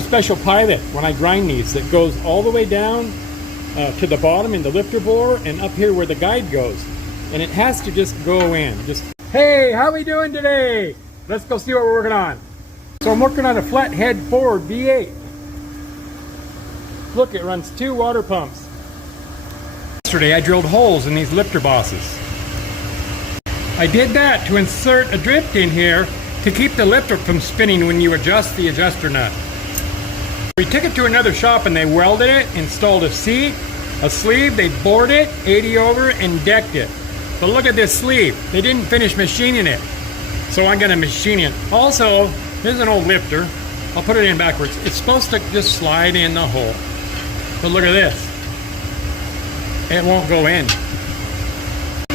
a special pilot when I grind these that goes all the way down to the bottom in the lifter bore and up here where the guide goes. And it has to just go in. Hey, how are we doing today? Let's go see what we're working on. So I'm working on a Flathead Ford V8. Look, it runs 2 water pumps. Yesterday I drilled holes in these lifter bosses. I did that to insert a drift in here to keep the lifter from spinning when you adjust the adjuster nut. We took it to another shop and they welded it, installed a seat, a sleeve, they bored it, 80 over, and decked it. But look at this sleeve. They didn't finish machining it. So I'm gonna machine it. Also, this is an old lifter. I'll put it in backwards. It's supposed to just slide in the hole. But look at this. It won't go in.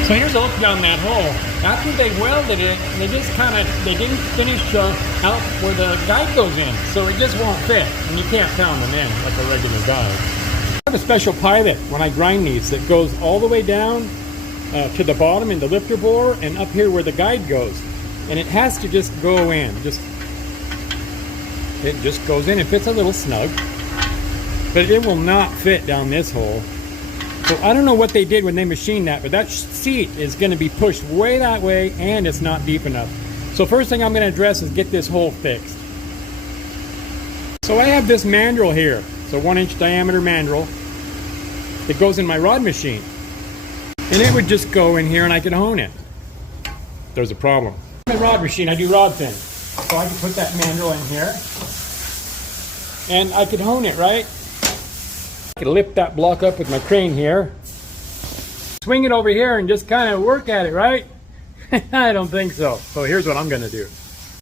So here's a look down that hole. After they welded it, they didn't finish out where the guide goes in. So it just won't fit. And you can't pound them in like a regular guide. I have a special pilot when I grind these that goes all the way down to the bottom in the lifter bore and up here where the guide goes. And it has to just go in. It just goes in. It fits a little snug. But it will not fit down this hole. So I don't know what they did when they machined that, but that seat is going to be pushed way that way and it's not deep enough. So first thing I'm going to address is get this hole fixed. So I have this mandrel here. So 1-inch diameter mandrel. It goes in my rod machine. And it would just go in here and I could hone it. There's a problem. My rod machine, I do rod thin. So I can put that mandrel in here. And I could hone it, right? I could lift that block up with my crane here. Swing it over here and just kind of work at it, right? I don't think so. So here's what I'm going to do.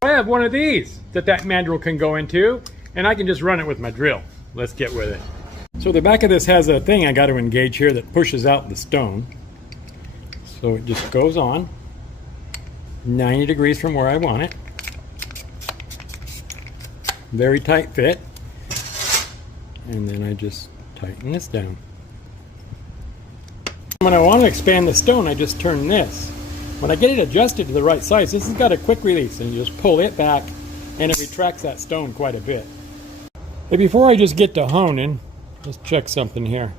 I have one of these that mandrel can go into, and I can just run it with my drill. Let's get with it. So the back of this has a thing I got to engage here that pushes out the stone. So it just goes on 90 degrees from where I want it. Very tight fit. And then I just tighten this down. When I want to expand the stone, I just turn this. When I get it adjusted to the right size, this has got a quick release, and you just pull it back and it retracts that stone quite a bit. But before I just get to honing, let's check something here.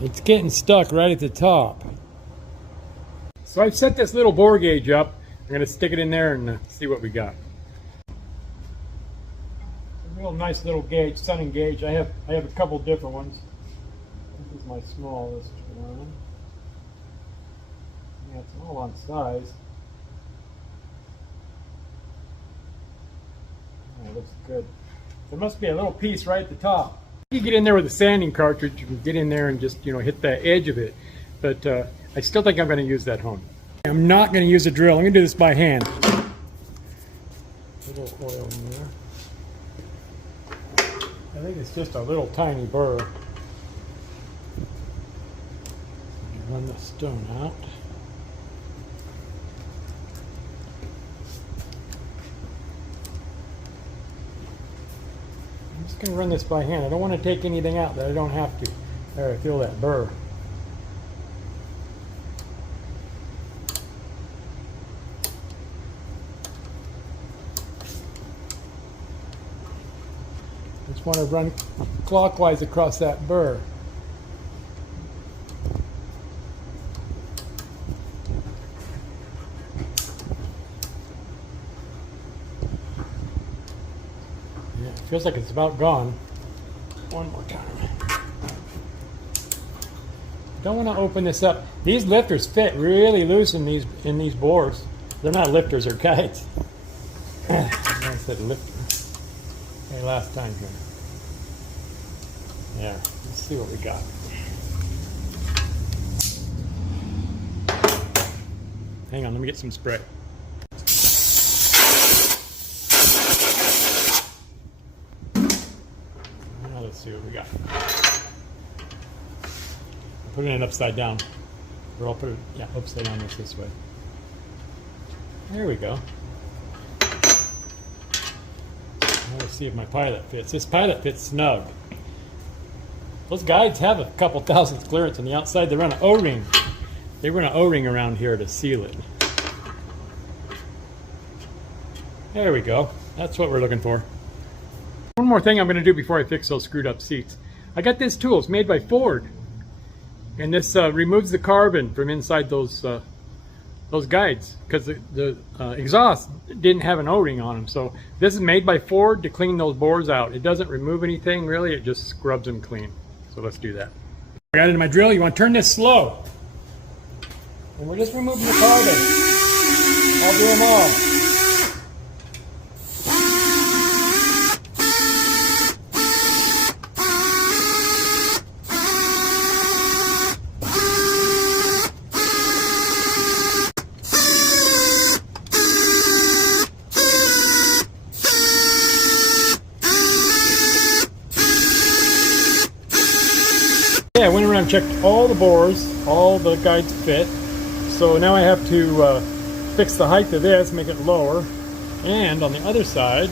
It's getting stuck right at the top. So I've set this little bore gauge up. I'm going to stick it in there and see what we got. A real nice little gauge, sunning gauge. I have a couple different ones. This is my smallest one. Yeah, it's all on size. That looks good. There must be a little piece right at the top. You get in there with a sanding cartridge, you can get in there and just, hit the edge of it. But I still think I'm going to use that hone. I'm not going to use a drill. I'm going to do this by hand. A little oil in there. I think it's just a little tiny burr. Run the stone out. I'm just going to run this by hand. I don't want to take anything out that I don't have to. There, I feel that burr. Just want to run clockwise across that burr. Yeah, it feels like it's about gone. One more time. Don't want to open this up. These lifters fit really loose in these bores. They're not lifters, they're guides. I said lifter. Okay, last time here. Yeah, let's see what we got. Hang on, let me get some spray. Now let's see what we got. I'm putting it upside down. Or I'll put it, upside down this way. There we go. Let's see if my pilot fits. This pilot fits snug. Those guides have a couple thousandths clearance on the outside. They run an O-ring. They run an O-ring around here to seal it. There we go. That's what we're looking for. One more thing I'm going to do before I fix those screwed up seats. I got this tool. It's made by Ford. And this removes the carbon from inside those guides, because the exhaust didn't have an O-ring on them. So this is made by Ford to clean those bores out. It doesn't remove anything really, it just scrubs them clean. So let's do that. I got it in my drill. You want to turn this slow. And we're just removing the carbon. I'll do them all. Yeah, I went around and checked all the bores, all the guides fit. So now I have to fix the height of this, make it lower. And on the other side,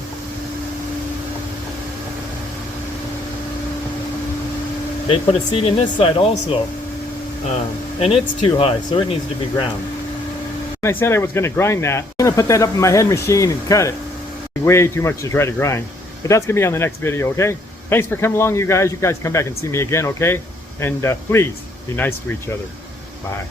they put a seat in this side also. And it's too high, so it needs to be ground. I said I was going to grind that. I'm going to put that up in my head machine and cut it. Way too much to try to grind. But that's going to be on the next video, okay? Thanks for coming along, you guys. You guys come back and see me again, okay? And please, be nice to each other. Bye.